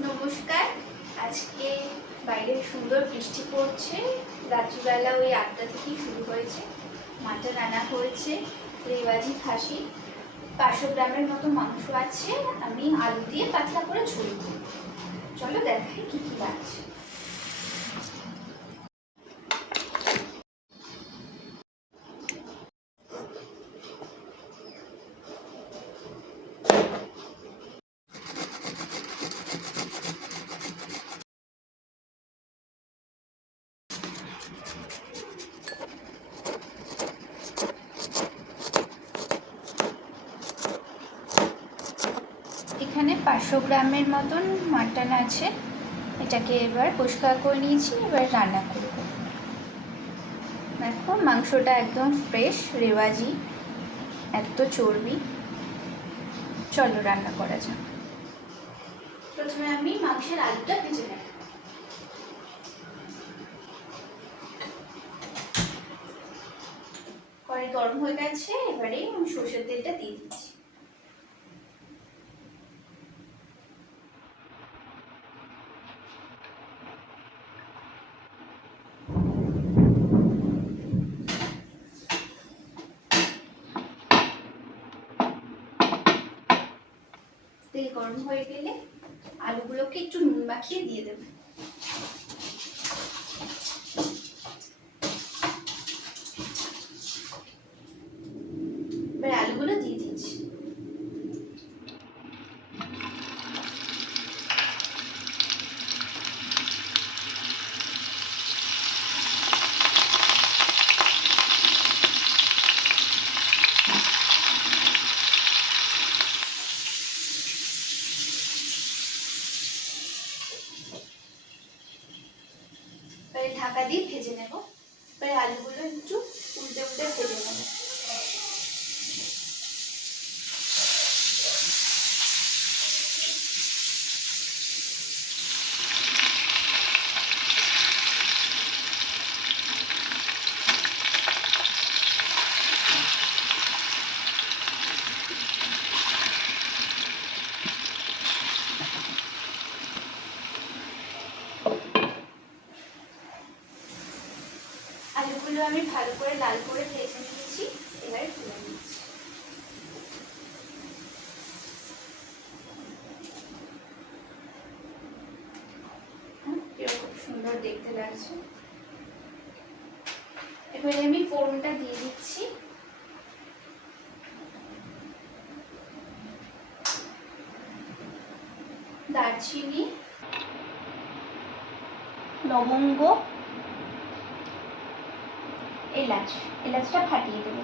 নমস্কার। আজকে বাইরে সুন্দর বৃষ্টি পড়ছে। রাত্রিবেলা ওই 8টা থেকেই শুরু হয়েছে। মাটন আনা হয়েছে, রেওয়াজি খাসি, 500 গ্রামের মতো মাংস আছে। আমি আলু দিয়ে পাতলা করে ঝোল করব। চলো দেখাই কি কি লাগছে। এখানে 500 গ্রামের মতন মাটন আছে। এটাকে এবার পরিষ্কার করে নিয়েছি, এবার রান্না করব। দেখো মাংসটা একদম ফ্রেশ, রেওয়াজি, এত চর্বি। চলো রান্না করা যাক। প্রথমে আমি মাংসের আলুটা ভেজে নেব। কড়াই গরম হয়ে গেছে, এবারে আমি সরষের তেলটা দিয়ে দিচ্ছি। তেল গরম হয়ে গেলে আলুগুলোকে একটু নুন মাখিয়ে দিয়ে দেব। এবার আলুগুলো দিয়ে দিচ্ছি। এবারে ঢাকা দিয়ে ভেজে নেব। এবারে আলুগুলো একটু উল্টে উল্টে ভেজে নেব। আলুগুলো আমি ভালো করে লাল করে ভেজে নিয়েছি, এবারে তুলে নিচ্ছি। কিরকম সুন্দর দেখতে লাগছে। এবারে আমি ফোড়নটা দিয়ে দিচ্ছি। দারচিনি, লবঙ্গ, এলাচটা ফাটিয়ে দেবো।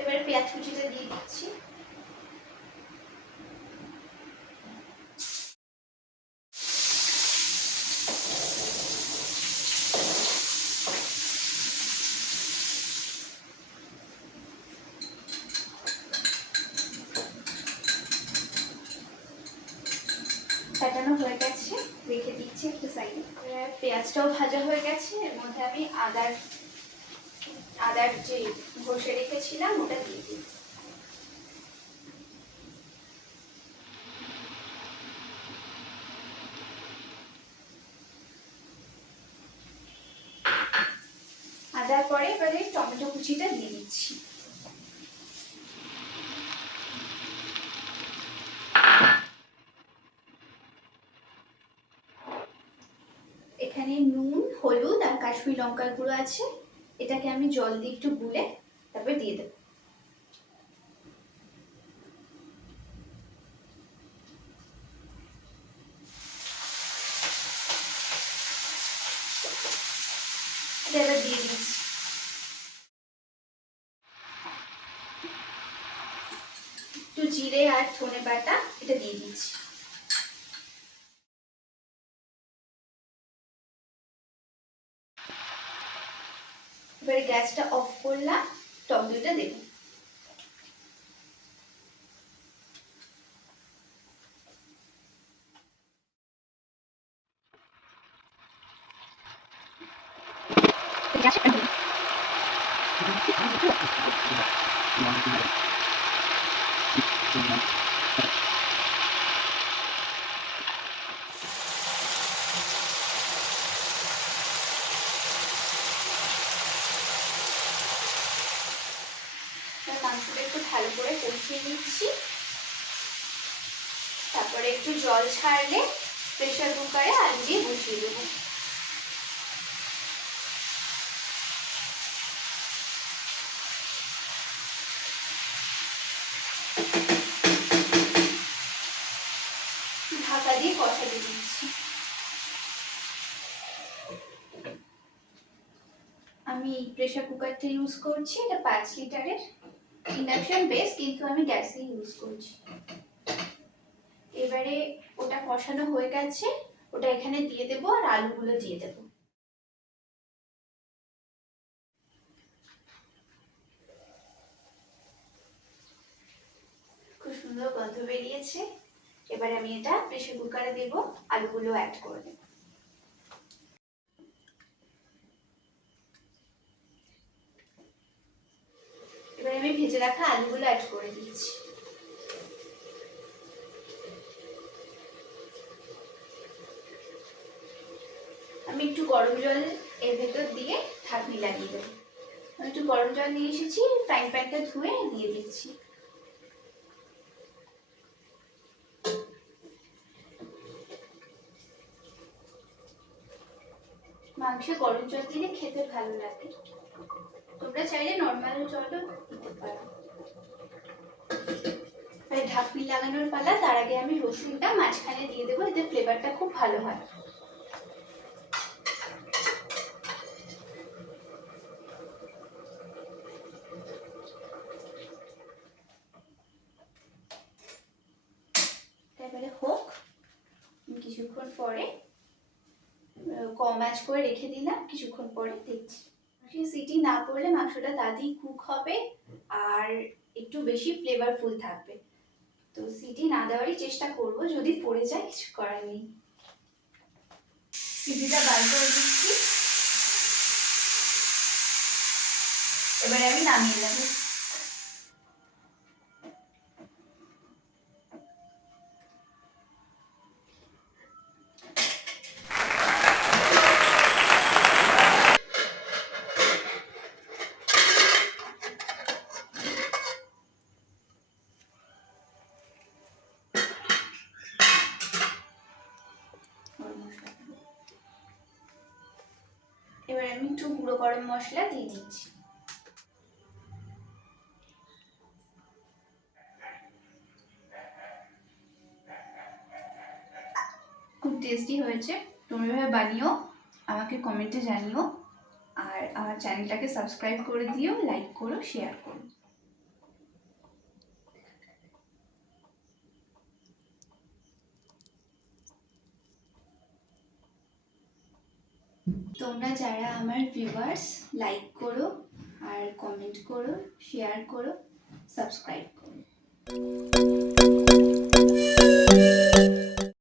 এবারে পেঁয়াজ কুচিটা দিয়ে দিচ্ছি। ফাটানো হয়ে গেছে, রেখে দিচ্ছি একটু সাইডে। পেঁয়াজটাও ভাজা হয়ে গেছে, এর মধ্যে আমি আদার যে ঘষে রেখেছিলাম ওটা দিয়ে দিই। আদার পরে এবারে টমেটো কুচিটা দিয়ে দিচ্ছি। এখানে নুন, হলুদ আর কাশ্মীরি লঙ্কার গুঁড়ো আছে। এটাকে আমি জল দিয়ে একটু গুলে তারপর দিয়ে দেবো। এটা এবার দিয়ে দিচ্ছি। একটু জিরে আর ধনে বাটা এটা দিয়ে দিচ্ছি। এবারে গ্যাসটা অফ করলাম, টক দইটা দেবো। মাংসটা একটু ভালো করে কষিয়ে নিচ্ছি। তারপরে একটু জল ছাড়লে প্রেসার কুকারে আলু দিয়ে বসিয়ে দেবো। ঢাকা দিয়ে কষাতে দিচ্ছি। আমি প্রেসার কুকারটা ইউজ করছি, এটা 5 লিটারের, ইন্ডাকশন বেস, কিন্তু আমি গ্যাসে ইউজ করছি। এবারে ওটা কষানো হয়ে গেছে, ওটা এখানে দিয়ে দেবো আর আলুগুলো দিয়ে দেবো। খুব সুন্দর গন্ধ বেরিয়েছে। এবারে আমি এটা প্রেসার কুকারে দেবো, আলুগুলো অ্যাড করে দেবো। এবারে আমি ভেজে রাখা আলুগুলো অ্যাড করে দিচ্ছি। আমি একটু গরম জল এর ভেতর দিয়ে ঢাকনি লাগিয়ে দেবো। আমি একটু গরম জল নিয়ে এসেছি, ফ্রাইং প্যানটা ধুয়ে দিয়ে দিচ্ছি। মাংসে গরম জল দিলে খেতে ভালো লাগে, তোমরা চাইলে নর্মাল জলও দিতে পারো। ঢাকনি লাগানোর পালা, তার আগে আমি রসুনটা মাঝখানে দিয়ে দেবো, এতে ফ্লেভারটা খুব ভালো হয়। এবারে হোক, কিছুক্ষণ পরে কম আঁচ করে রেখে দিলাম, কিছুক্ষণ পরে দেখছি। সিটি না পড়লে মাংসটা তাড়াতাড়ি কুক হবে আর একটু বেশি ফ্লেভারফুল থাকবে। তো সিটি না দেওয়ারই চেষ্টা করব, যদি পড়ে যায় কিছু করার নেই। সিটিটা বার করে দিচ্ছি, এবারে আমি নামিয়ে নেব। এবার আমি একটু গুঁড়ো গরম মশলা দিয়ে দিচ্ছি। খুব টেস্টি হয়েছে, তোমরা এভাবে বানিও, আমাকে কমেন্টে জানিও, আর আমার চ্যানেলটাকে সাবস্ক্রাইব করে দিও, লাইক করো, শেয়ার করো। তোমরা যারা আমার ভিউয়ার্স, লাইক করো আর কমেন্ট করো, শেয়ার করো, সাবস্ক্রাইব করো।